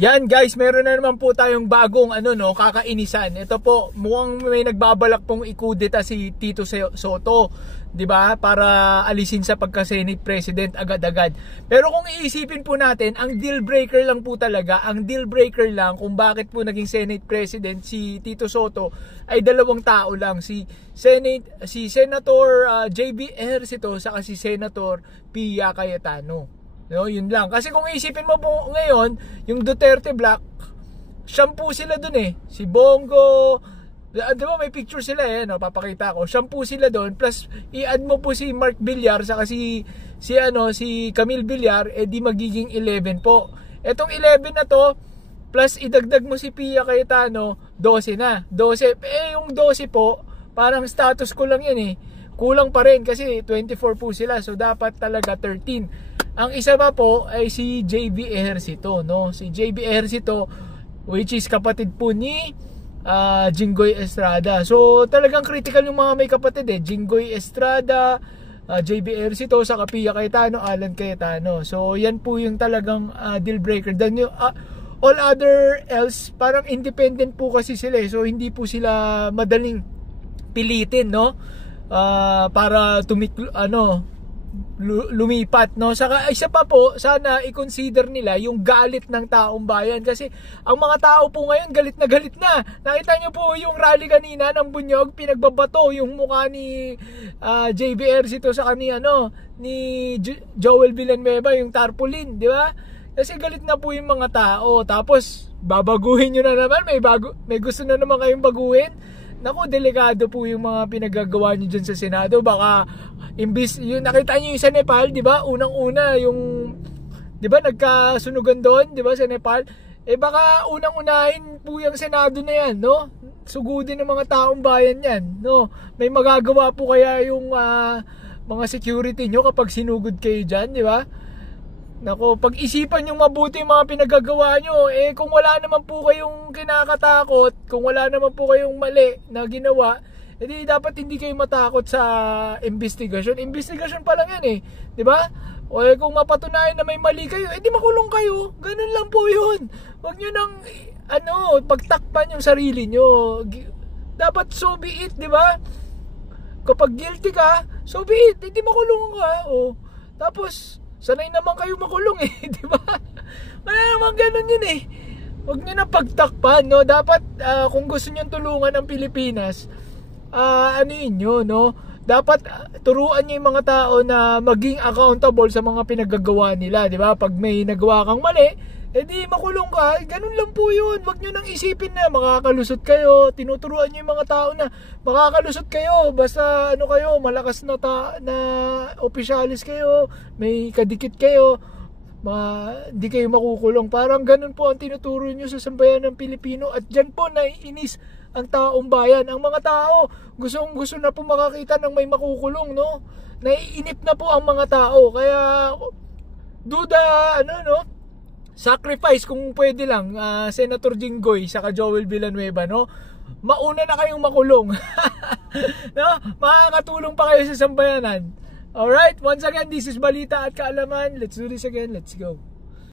Yan guys, meron na naman po tayong bagong kakainisan. Ito po, mukhang may nagbabalak pong ikudeta si Tito Soto, 'di ba? Para alisin sa pagka-Senate President agad-agad. Pero kung iisipin po natin, ang deal breaker lang po talaga, ang deal breaker lang kung bakit po naging Senate President si Tito Soto ay dalawang tao lang, si Senator JB Ejercito saka si Senator Pia Cayetano. No, yun lang. Kasi kung iisipin mo po ngayon, yung Duterte Black, shampoo sila dun eh. Si Bongo, di ba may picture sila eh, no? Papakita ko. Shampoo sila dun, plus i-add mo po si Mark Villar, saka si Camille Villar, di magiging 11 po. Etong 11 na to, plus idagdag mo si Pia Cayetano, 12 na. 12, yung 12 po, parang status ko lang yan eh. Kulang pa rin kasi 24 po sila, so dapat talaga 13. Ang isa pa po ay si JB Ejercito, no? Si JB Ejercito, which is kapatid po ni Jinggoy Estrada. So talagang critical yung mga may kapatid eh. Jinggoy Estrada, JB Ejercito, saka Pia Cayetano, Alan Cayetano. So yan po yung talagang deal breaker. Then yung all other else, parang independent po kasi sila eh. So hindi po sila madaling pilitin, no? Para lumipat, no? Saka isa pa po, sana i-consider nila yung galit ng taong bayan, kasi ang mga tao po ngayon galit na. Nakita nyo po yung rally kanina ng Bunyog, pinagbabato yung mukha ni JB Ejercito sa ni Joel Villanueva, yung tarpaulin, di ba? Kasi galit na po yung mga tao. Tapos babaguhin nyo na naman, may gusto na naman kayong baguhin. Naku, delikado po yung mga pinagagawa nyo dyan sa Senado. Baka imbis yung nakita niyo yung sa Nepal, 'di ba? Unang-una yung 'di ba nagkasunugan doon, 'di ba, sa Nepal? Baka unang-unahin po yung Senado na 'yan, no? Sugudin ng mga taong bayan 'yan, no? May magagawa po kaya yung mga security nyo kapag sinugod kayo diyan, 'di ba? Nako, pag-isipan yung mabuti yung mga pinagagawa nyo. Kung wala naman po kayong kinakatakot, kung wala naman po kayong mali na ginawa, edi dapat hindi kayo matakot sa investigasyon. Investigasyon pa lang yan eh, di ba? O kung mapatunayan na may mali kayo, edi makulong kayo. Ganun lang po yun. Huwag nyo nang pagtakpan yung sarili nyo. Dapat so be it, di ba? Kapag guilty ka, so be it. Edi makulong ka. Tapos sanay naman kayo makulong eh, di ba? Wala naman ganun yun eh. Huwag nyo na pagtakpan, no? Dapat kung gusto nyo tulungan ang Pilipinas, no? Dapat turuan nyo yung mga tao na maging accountable sa mga pinagagawa nila, di ba? Pag may nagawa kang mali, edi makulong ka. Ganun lang po yun. Huwag nyo nang isipin na makakalusot kayo. Tinuturuan nyo yung mga tao na makakalusot kayo basta kayo, malakas na opisyalis kayo, may kadikit kayo, hindi kayo makukulong. Parang ganun po ang tinuturo nyo sa sambayan ng Pilipino. At dyan po naiinis ang taong bayan. Ang mga tao gusto na po makakita ng may makukulong, no? Naiinip na po ang mga tao. Kaya sacrifice kung pwede lang, Senator Jinggoy saka Joel Villanueva, no? Mauna na kayong makulong. No? Makakatulong pa kayo sa sambayanan. Alright, once again, this is Balita at Kaalaman. Let's do this again. Let's go.